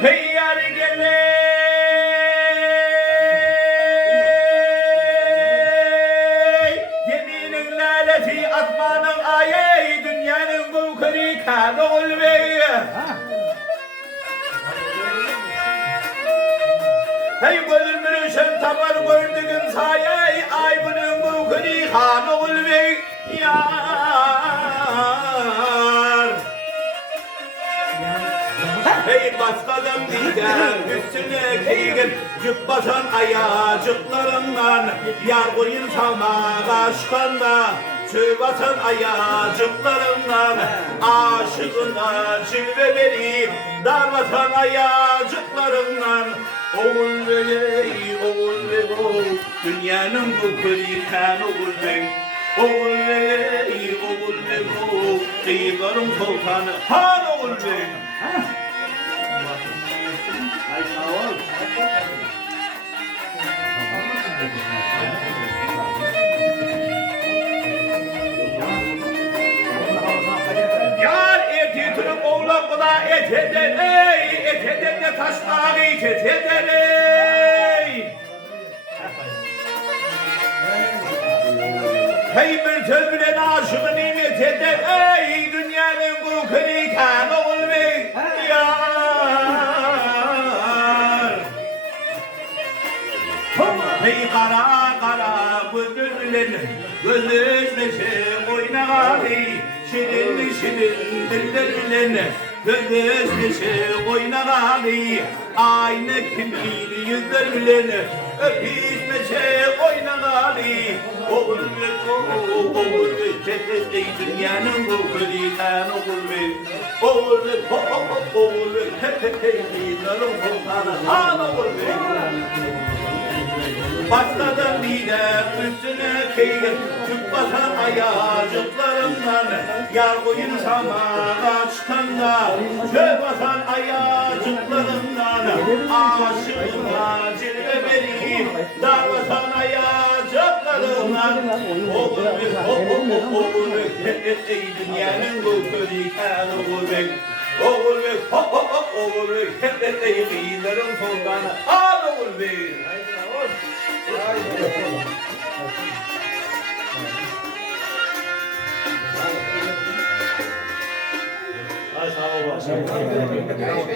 Hey yar gele yeminin laleti atmanın aye dünyanın kukri kanol bey hey bölümürüşüm tamar gördüğüm sayay ay bunun kukri kanol bey yar hey baskadım dider üstüne keygen cübbasan ayacıklarından yar koyun salmağa aşkanda çöbasan ayacıklarından aşığına cilve verip darbasan ayacıklarından oğul bey oğul bey oğul dünyanın bu kırıkan oğul bey oğul bey oğul bey oğul kıyıların sultanı han oğul bey Ay sağ ol. yar eti tutup oğlak kula et eder ey et eder de taşlar et eder ey hey bir söz bile aşığı nimet eder ey dünyanın bu kırıkan oğul bey yar hey kara kara bülbülün gözleşmeşe oynağı şirin şirin dillerin gözleşmeşe oynağı aynı kimliğini yüzlerin öpüşmeşe oynağı oğul ve oğul ve ey dünyanın bu kırıkan oğul ve oğul ve kıyıların sultanı han oğul ve başladım lider üstüne keyif Çıkbasan ayacıklarından yar koyun samağa çıkanda çöl basan ayacıklarından aşığına cilve verip dar basan ayacıklarından oğul ey dünyanın bu kırıkan oğul bey oğul bey ey kıyıların sultanı al oğul bey Ay sağ ol.